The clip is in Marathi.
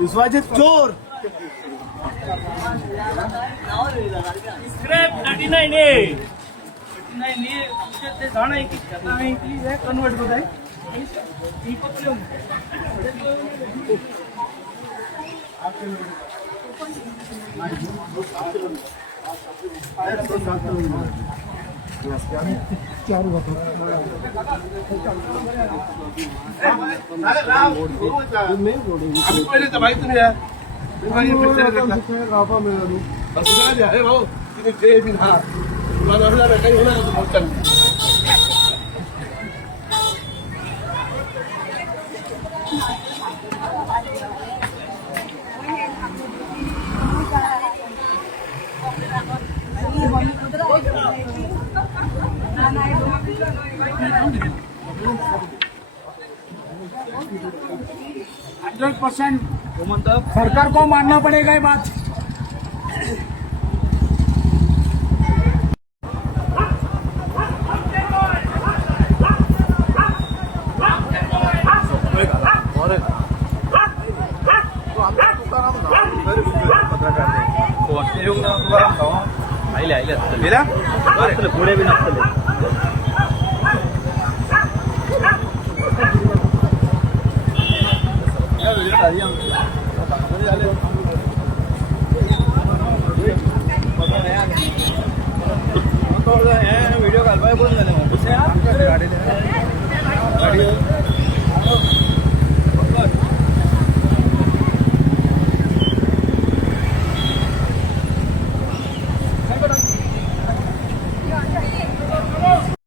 विश्वाजित चोर स्क्रॅप 39 आहे 39 ने ते जाणं आहे की आता मी इथली कन्वर्ट होत आहे ही पकडून भाई तुम्ही या भाऊ तुम्ही बिन हा मला काही होणार सरकार को मानना पड़ेगा ये बात। पुढे बी नसतले व्हिडिओ घालवाय बोल झाले गाडी